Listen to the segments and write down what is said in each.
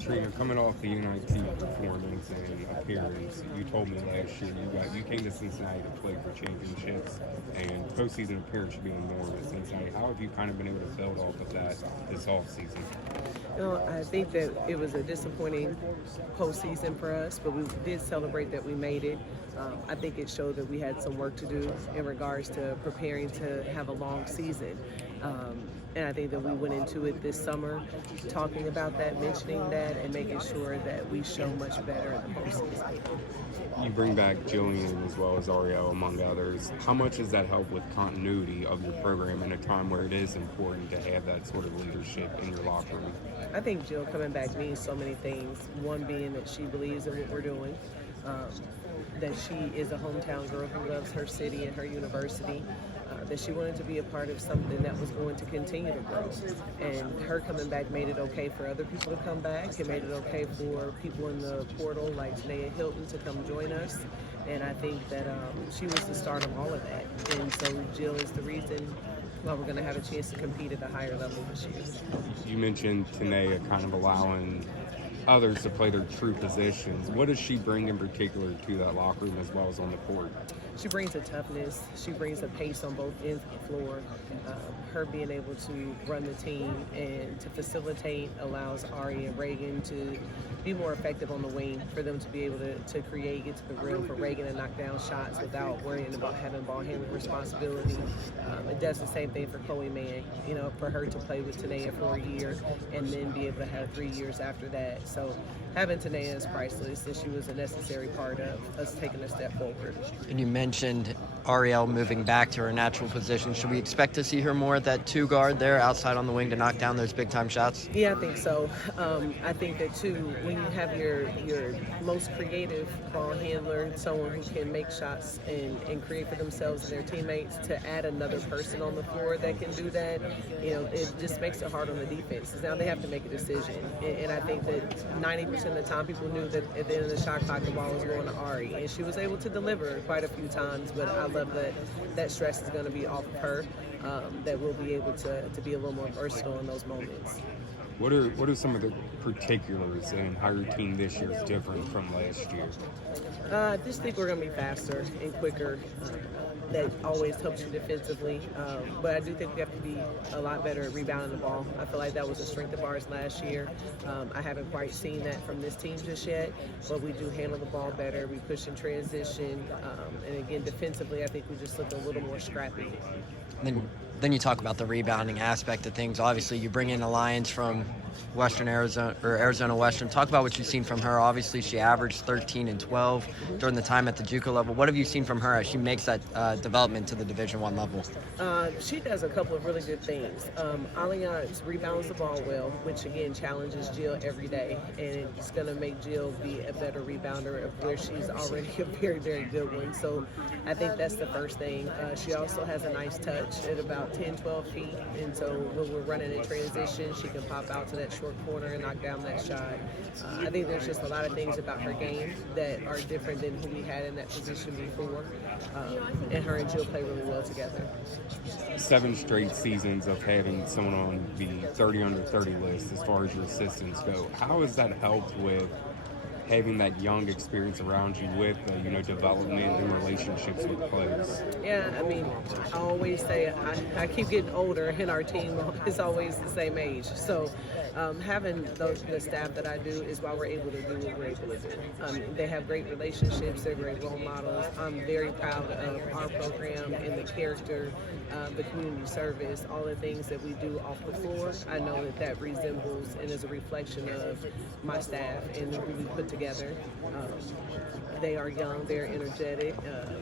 Katrina, coming off the UNIT performance and appearance, you told me last year you came to Cincinnati to play for championships, and postseason appearance should be the norm at Cincinnati. How have you kind of been able to build off of that this offseason? I think that it was a disappointing postseason for us, but we did celebrate that we made it. I think it showed that we had some work to do in regards to preparing to have a long season. And I think that we went into it this summer talking about that, mentioning that, and making sure that we show much better in the postseason. You bring back Jillian as well as Ariel, among others. How much does that help with continuity of your program in a time where it is important to have that sort of leadership in your locker room? I think Jill coming back means so many things. One being that she believes in what we're doing, that she is a hometown girl who loves her city and her university, that she wanted to be a part of something that was going to continue to grow. And her coming back made it okay for other people to come back. It made it okay for people in the portal like Tanea Hilton to come join us. And I think that she was the start of all of that. And so Jill is the reason why we're going to have a chance to compete at a higher level this year. You mentioned Tanea kind of allowing others to play their true positions. What does she bring in particular to that locker room as well as on the court? She brings a toughness. She brings a pace on both ends of the floor. Her being able to run the team and to facilitate allows Ari and Reagan to be more effective on the wing, for them to be able to create, get to the rim, for Reagan to knock down shots without worrying about having ball handling responsibility. It does the same thing for Chloe Mann, for her to play with Tanea for a year and then be able to have 3 years after that. So having Tanea is priceless, and she was a necessary part of us taking a step forward. And you mentioned Ariel moving back to her natural position. Should we expect to see her more at that two guard there outside on the wing to knock down those big time shots? Yeah, I think so. I think that too, when you have your most creative ball handler, someone who can make shots and create for themselves and their teammates, to add another person on the floor that can do that, it just makes it hard on the defense. Now they have to make a decision. And I think that 90% of the time people knew that at the end of the shot clock the ball was going to Ari. And she was able to deliver quite a few times, but I love that stress is going to be off of her, that we'll be able to be a little more versatile in those moments. What are some of the particulars in how your team this year is different from last year? I just think we're going to be faster and quicker. That always helps you defensively. But I do think we have to be a lot better at rebounding the ball. I feel like that was a strength of ours last year. I haven't quite seen that from this team just yet, but we do handle the ball better. We push in transition. And again, defensively, I think we just look a little more scrappy. Then you talk about the rebounding aspect of things. Obviously, you bring in Alliance from Western Arizona, or Arizona Western. Talk about what you've seen from her. Obviously, she averaged 13 and 12 during the time at the JUCO level. What have you seen from her as she makes that development to the Division I level? She does a couple of really good things. Alliance rebounds the ball well, which again challenges Jill every day, and it's going to make Jill be a better rebounder of where she's already a very, very good one. So I think that's the first thing. She also has a nice touch at about 10, 12 feet, and so when we're running in transition, she can pop out to that short corner and knock down that shot. I think there's just a lot of things about her game that are different than who we had in that position before, and her and Jill play really well together. 7 straight seasons of having someone on the 30 under 30 list as far as your assistants go. How has that helped with having that young experience around you with development and relationships with players? Yeah, I mean, I always say I keep getting older, and our team is always the same age. So having the staff that I do is why we're able to do what we're able to do. They have great relationships. They're great role models. I'm very proud of our program and the character, the community service, all the things that we do off the floor. I know that resembles and is a reflection of my staff and who we put together. They are young, they're energetic.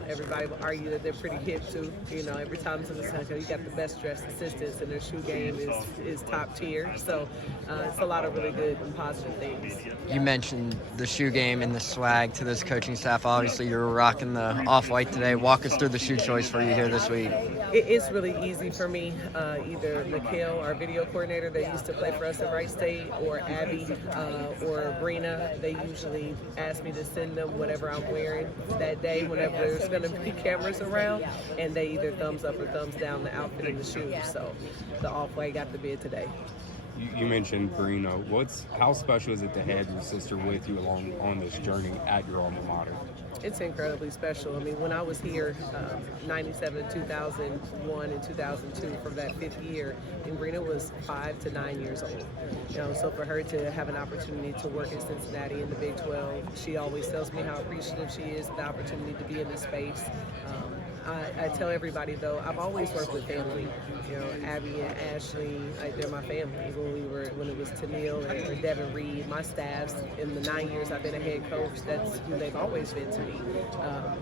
Everybody will argue that they're pretty hip too. Every time someone says, you got the best dressed assistants, and their shoe game is top tier. So it's a lot of really good and positive things. You mentioned the shoe game and the swag to this coaching staff. Obviously, you're rocking the off-white today. Walk us through the shoe choice for you here this week. It's really easy for me. Either Mikhail, our video coordinator that used to play for us at Wright State, or Abby, or Brina, they usually ask me to send them whatever I'm wearing that day whenever there's going to be cameras around, and they either thumbs up or thumbs down the outfit and the shoes. So the off-white got the bid today. You mentioned Brina. How special is it to have your sister with you along on this journey at your alma mater? It's incredibly special. I mean, when I was here, 97, 2001, and 2002, for that 5th year, and Brina was 5 to 9 years old. So for her to have an opportunity to work in Cincinnati in the Big 12, she always tells me how appreciative she is of the opportunity to be in this space. I tell everybody though, I've always worked with family. Abby and Ashley, they're my family. When it was Tennille or Devin Reed, my staffs in the 9 years I've been a head coach, that's who they've always been to me.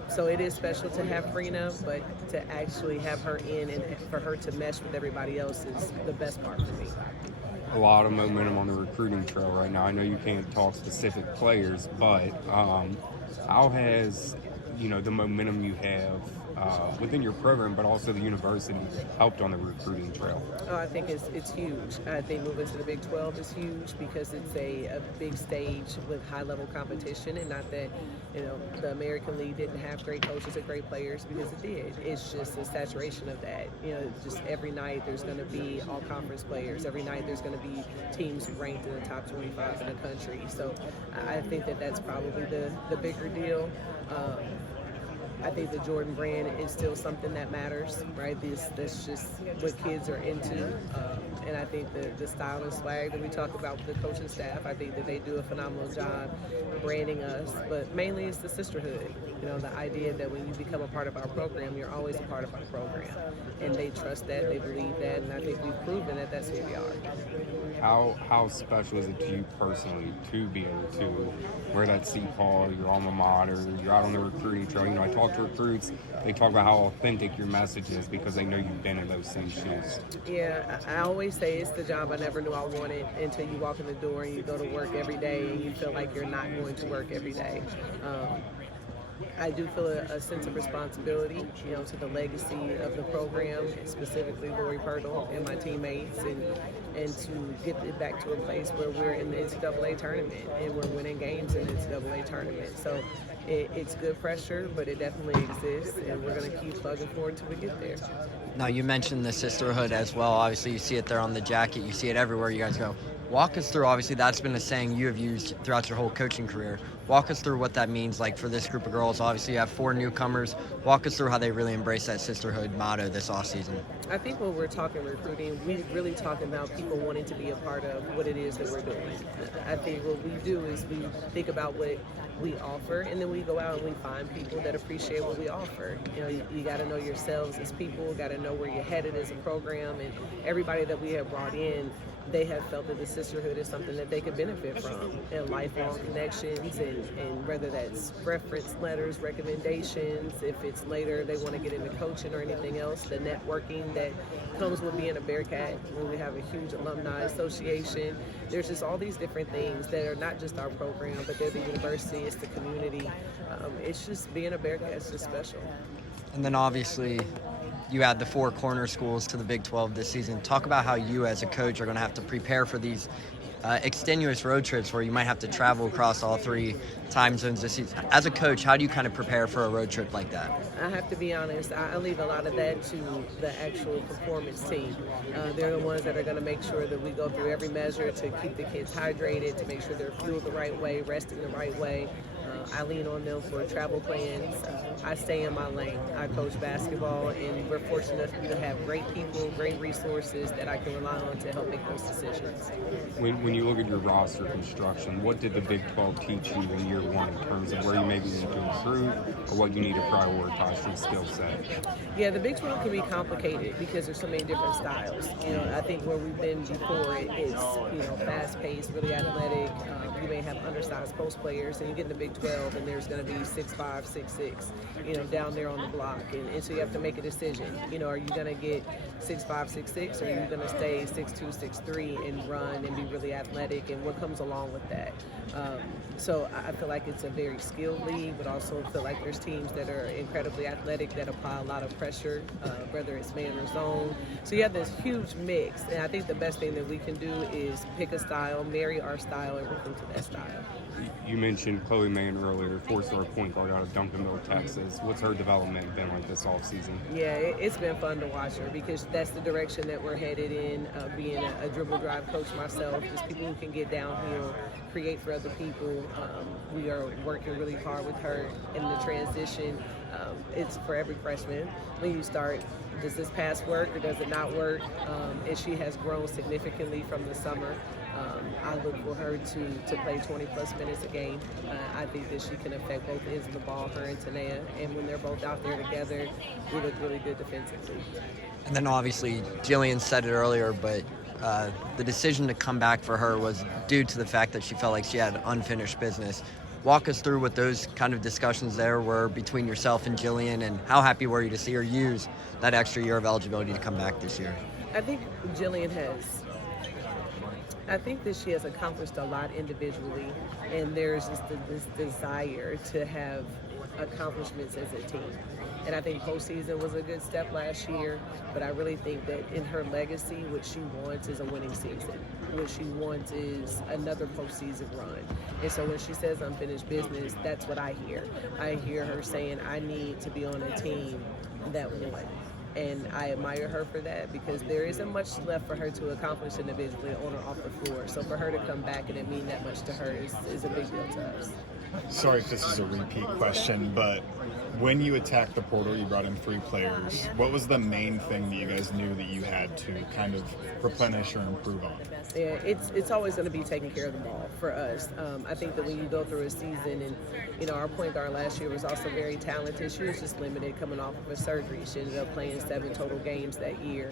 So it is special to have Brina, but to actually have her in and for her to mesh with everybody else is the best part for me. A lot of momentum on the recruiting trail right now. I know you can't talk specific players, but how has the momentum you have within your program, but also the university, helped on the recruiting trail? I think it's huge. I think moving to the Big 12 is huge because it's a big stage with high-level competition, and not that the American League didn't have great coaches and great players, because it did. It's just a saturation of that. Just every night there's going to be all-conference players. Every night there's going to be teams ranked in the top 25 in the country. So I think that's probably the bigger deal. I think the Jordan brand is still something that matters, right? That's just what kids are into. And I think the style and swag that we talk about with the coaching staff, I think that they do a phenomenal job branding us. But mainly it's the sisterhood. The idea that when you become a part of our program, you're always a part of our program. And they trust that, they believe that, and I think we've proven that that's who we are. How special is it to you personally to be able to wear that Seton Hall, your alma mater, you're out on the recruiting trail? I talk to recruits, they talk about how authentic your message is because they know you've been in those same shoes. Yeah, I always say it's the job I never knew I wanted until you walk in the door and you go to work every day and you feel like you're not going to work every day. I do feel a sense of responsibility, to the legacy of the program, specifically Lori Purtle and my teammates, and to get it back to a place where we're in the NCAA tournament and we're winning games in the NCAA tournament. So it's good pressure, but it definitely exists, and we're going to keep plugging forward until we get there. Now, you mentioned the sisterhood as well. Obviously, you see it there on the jacket. You see it everywhere you guys go. Walk us through, obviously, that's been a saying you have used throughout your whole coaching career. Walk us through what that means, like, for this group of girls. Obviously, you have 4 newcomers. Walk us through how they really embrace that sisterhood motto this offseason. I think when we're talking recruiting, we're really talking about people wanting to be a part of what it is that we're doing. I think what we do is we think about what we offer, and then we go out and we find people that appreciate what we offer. You got to know yourselves as people, got to know where you're headed as a program, and everybody that we have brought in, they have felt that the sisterhood is something that they could benefit from, and lifelong connections, and whether that's reference letters, recommendations, if it's later they want to get into coaching or anything else, the networking that comes with being a Bearcat, when we have a huge alumni association. There's just all these different things that are not just our program, but they're the university, it's the community. It's just being a Bearcat is just special. And then obviously you add the 4 corner schools to the Big 12 this season. Talk about how you as a coach are going to have to prepare for these extenuous road trips where you might have to travel across all 3 time zones this season. As a coach, how do you kind of prepare for a road trip like that? I have to be honest, I leave a lot of that to the actual performance team. They're the ones that are going to make sure that we go through every measure to keep the kids hydrated, to make sure they're fueled the right way, resting the right way. I lean on them for travel plans. I stay in my lane. I coach basketball, and we're fortunate to have great people, great resources that I can rely on to help make those decisions. When you look at your roster construction, what did the Big 12 teach you in year 1 in terms of where you maybe need to improve or what you need to prioritize from skill set? Yeah, the Big 12 can be complicated because there's so many different styles. I think where we've been before, it's fast-paced, really athletic. You may have undersized post players, and you get in the Big 12, and there's going to be 6'5", 6'6", down there on the block, and so you have to make a decision. Are you going to get 6'5", 6'6", or are you going to stay 6'2", 6'3", and run and be really athletic, and what comes along with that? So I feel feel like it's a very skilled league, but also feel like there's teams that are incredibly athletic that apply a lot of pressure, whether it's man or zone. So you have this huge mix, and I think the best thing that we can do is pick a style, marry our style, and recruit to that style. You mentioned Chloe Mann earlier, four-star point guard out of Duncanville, Texas. What's her development been like this offseason? Yeah, it's been fun to watch her because that's the direction that we're headed in, being a dribble drive coach myself, just people who can get downhill, create for other people. We are working really hard with her in the transition. It's for every freshman. When you start, does this pass work or does it not work? And she has grown significantly from the summer. I look for her to play 20-plus minutes a game. I think that she can affect both ends of the ball, her and Tanea. And when they're both out there together, we look really good defensively. And then obviously, Jillian said it earlier, but the decision to come back for her was due to the fact that she felt like she had unfinished business. Walk us through what those kind of discussions there were between yourself and Jillian, and how happy were you to see her use that extra year of eligibility to come back this year? I think Jillian I think that she has accomplished a lot individually, and there's just this desire to have accomplishments as a team. And I think postseason was a good step last year, but I really think that in her legacy, what she wants is a winning season. What she wants is another postseason run. And so when she says unfinished business, that's what I hear. I hear her saying, I need to be on a team that won. And I admire her for that because there isn't much left for her to accomplish individually on or off the floor. So for her to come back and it mean that much to her is a big deal to us. Sorry if this is a repeat question, but when you attacked the portal, you brought in 3 players. What was the main thing that you guys knew that you had to kind of replenish or improve on? Yeah, it's always going to be taking care of the ball for us. I think that when you go through a season, and our point guard last year was also very talented. She was just limited coming off of a surgery. She ended up playing 7 total games that year,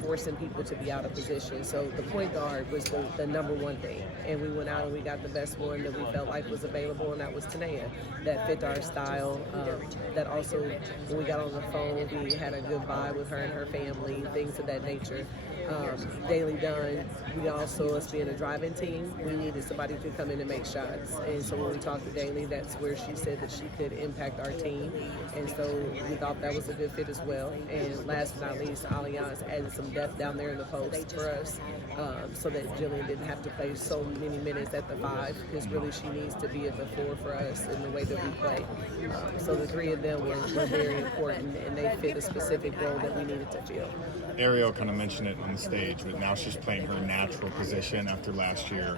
forcing people to be out of position. So the point guard was the number one thing, and we went out and we got the best one that we felt like was available, and that was Tanea. That fit our style. That also, when we got on the phone, we had a good vibe with her and her family, things of that nature. Daily Dunn, we also, us being a driving team, we needed somebody to come in and make shots. And so when we talked to Daily, that's where she said that she could impact our team. And so we thought that was a good fit as well. And last but not least, Allianz added some depth down there in the post for us, so that Jillian didn't have to play so many minutes at the 5, because really she needs to be at the 4 for us in the way that we play. So the 3 of them were very important, and they fit a specific role that we needed to fill. Ariel kind of mentioned it on the stage, but now she's playing her natural position after last year.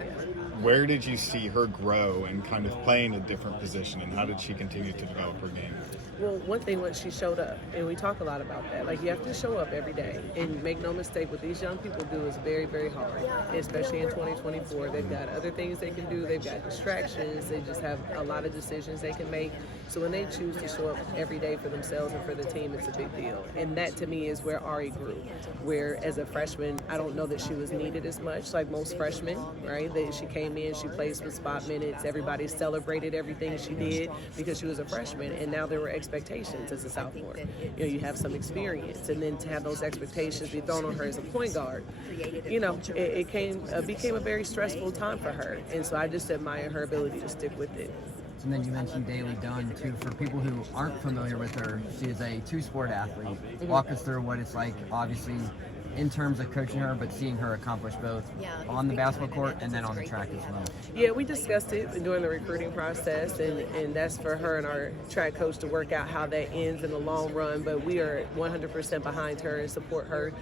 Where did you see her grow and kind of playing a different position, and how did she continue to develop her game? Well, one thing, when she showed up, and we talk a lot about that, like you have to show up every day. And make no mistake, what these young people do is very, very hard, especially in 2024. They've got other things they can do. They've got distractions. They just have a lot of decisions they can make. So when they choose to show up every day for themselves and for the team, it's a big deal. And that, to me, is where Ari grew. Where, as a freshman, I don't know that she was needed as much, like most freshmen, right? She came in, she played with spot minutes. Everybody celebrated everything she did because she was a freshman. And now there were expectations as a sophomore. You have some experience, and then to have those expectations be thrown on her as a point guard, it became a very stressful time for her. And so I just admire her ability to stick with it. And then you mentioned Daily Dunn, too. For people who aren't familiar with her, she is a 2-sport athlete. Walk us through what it's like, obviously, in terms of coaching her, but seeing her accomplish both on the basketball court and then on the track as well. Yeah, we discussed it during the recruiting process, and that's for her and our track coach to work out how that ends in the long run, but we are 100% behind her and support her.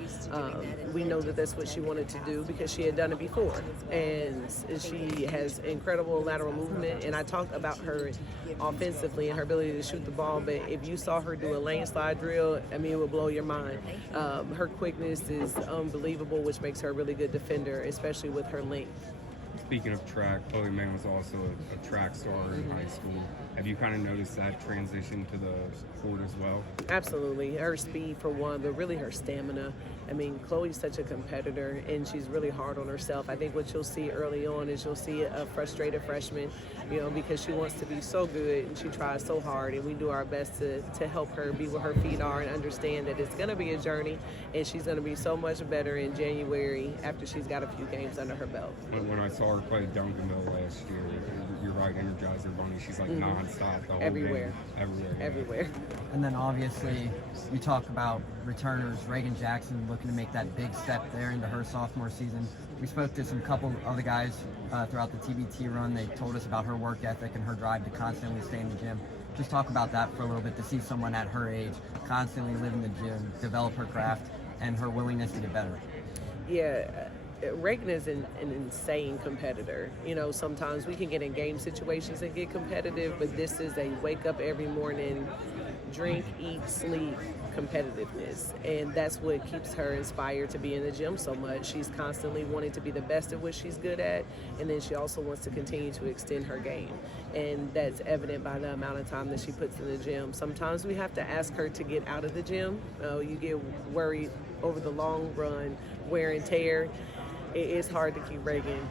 We know that that's what she wanted to do because she had done it before, and she has incredible lateral movement, and I talked about her offensively and her ability to shoot the ball, but if you saw her do a lane slide drill, it would blow your mind. Her quickness is unbelievable, which makes her a really good defender, especially with her length. Speaking of track, Chloe Mann was also a track star in high school. Have you kind of noticed that transition to the court as well? Absolutely. Her speed for one, but really her stamina. I mean, Chloe's such a competitor, and she's really hard on herself. I think what you'll see early on is you'll see a frustrated freshman, because she wants to be so good and she tries so hard, and we do our best to help her be where her feet are and understand that it's going to be a journey, and she's going to be so much better in January after she's got a few games under her belt. When I saw her play Duncanville last year, you're right, Energizer Bunny, she's like nonstop the whole Everywhere. game. Everywhere. And then obviously you talk about returners, Reagan Jackson looking to make that big step there into her sophomore season. We spoke to some couple other guys throughout the TBT run. They told us about her work ethic and her drive to constantly stay in the gym. Just talk about that for a little bit, to see someone at her age constantly live in the gym, develop her craft, and her willingness to get better. Yeah. Reagan is an insane competitor. Sometimes we can get in game situations and get competitive, but this is a wake up every morning, drink, eat, sleep competitiveness. And that's what keeps her inspired to be in the gym so much. She's constantly wanting to be the best at what she's good at, and then she also wants to continue to extend her game. And that's evident by the amount of time that she puts in the gym. Sometimes we have to ask her to get out of the gym. You get worried over the long run, wear and tear. It's hard to keep Reagan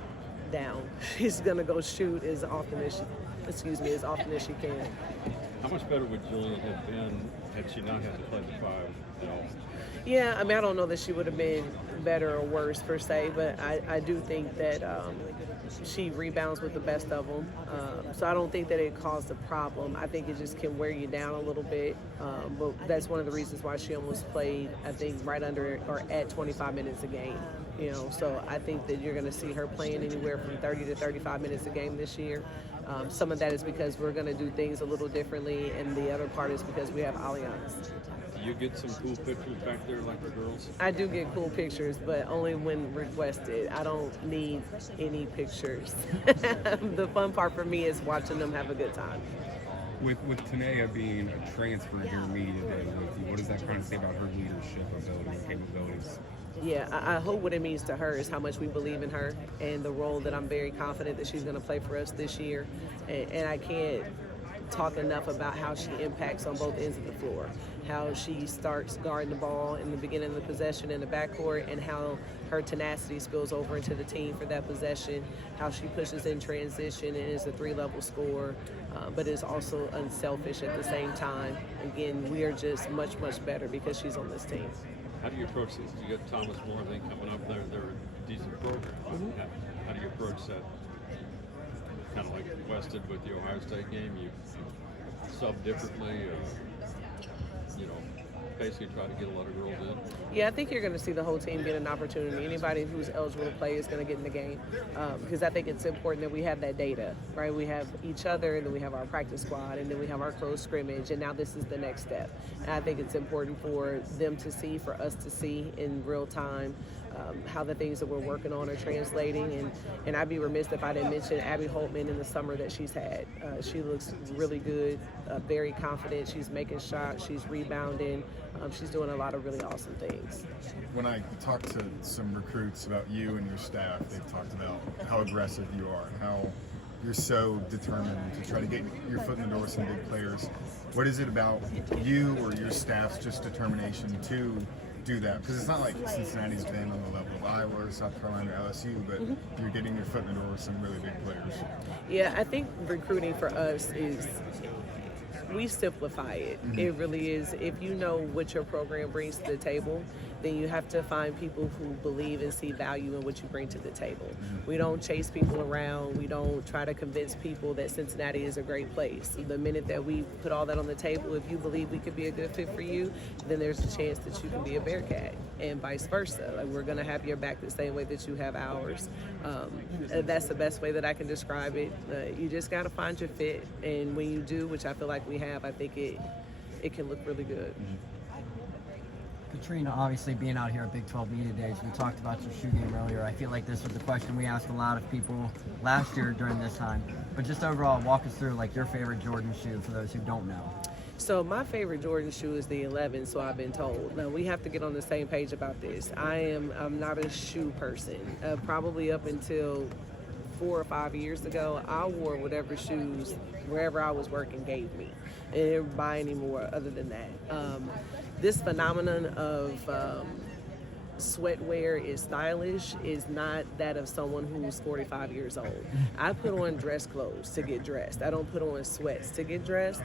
down. She's gonna go shoot as often as she can. How much better would Julian have been had she not had to play the five at all? Yeah, I mean, I don't know that she would have been better or worse per se, but I do think that she rebounds with the best of them. So I don't think that it caused a problem. I think it just can wear you down a little bit. But that's one of the reasons why she almost played, I think, right under or at 25 minutes a game. So I think that you're going to see her playing anywhere from 30 to 35 minutes a game this year. Some of that is because we're going to do things a little differently, and the other part is because we have Allianz. Do you get some cool pictures back there like the girls? I do get cool pictures, but only when requested. I don't need any pictures. The fun part for me is watching them have a good time. With Tanea being a transfer here immediately with you, what does that kind of say about her leadership ability and capabilities? Yeah, I hope what it means to her is how much we believe in her and the role that I'm very confident that she's going to play for us this year. And I can't talk enough about how she impacts on both ends of the floor, how she starts guarding the ball in the beginning of the possession in the backcourt, and how her tenacity spills over into the team for that possession, how she pushes in transition and is a three-level scorer, but is also unselfish at the same time. Again, we are just much, much better because she's on this team. How do you approach this? You got Thomas More, I think, coming up. They're a decent program. How do you approach that? Kind of like Wested with the Ohio State game, you sub differently, basically try to get a lot of girls in. Yeah, I think you're going to see the whole team get an opportunity. Anybody who's eligible to play is going to get in the game, because I think it's important that we have that data, right? We have each other, and then we have our practice squad, and then we have our close scrimmage, and now this is the next step. And I think it's important for them to see, for us to see in real time, how the things that we're working on are translating. And I'd be remiss if I didn't mention Abby Holtman in the summer that she's had. She looks really good, very confident. She's making shots, she's rebounding. She's doing a lot of really awesome things. When I talked to some recruits about you and your staff, they've talked about how aggressive you are and how you're so determined to try to get your foot in the door with some big players. What is it about you or your staff's just determination to do that? Because it's not like Cincinnati's been on the level of Iowa or South Carolina or LSU, but you're getting your foot in the door with some really big players. Yeah, I think recruiting for us is, we simplify it. It really is. If you know what your program brings to the table, then you have to find people who believe and see value in what you bring to the table. We don't chase people around. We don't try to convince people that Cincinnati is a great place. The minute that we put all that on the table, if you believe we could be a good fit for you, then there's a chance that you can be a Bearcat, and vice versa. Like, we're going to have your back the same way that you have ours. That's the best way that I can describe it. You just got to find your fit, and when you do, which I feel like we have, I think it can look really good. Katrina, obviously being out here at Big 12 Media Days, we talked about your shoe game earlier. I feel like this was the question we asked a lot of people last year during this time. But just overall, walk us through like your favorite Jordan shoe for those who don't know. So my favorite Jordan shoe is the 11, so I've been told. Now, we have to get on the same page about this. I'm not a shoe person. Probably up until 4 or 5 years ago, I wore whatever shoes wherever I was working gave me. I didn't buy any more other than that. This phenomenon of sweatwear is stylish is not that of someone who's 45 years old. I put on dress clothes to get dressed. I don't put on sweats to get dressed.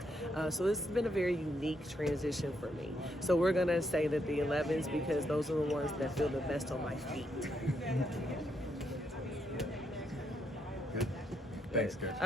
So this has been a very unique transition for me. So we're going to say that the 11s, because those are the ones that feel the best on my feet. Good. Thanks, Coach.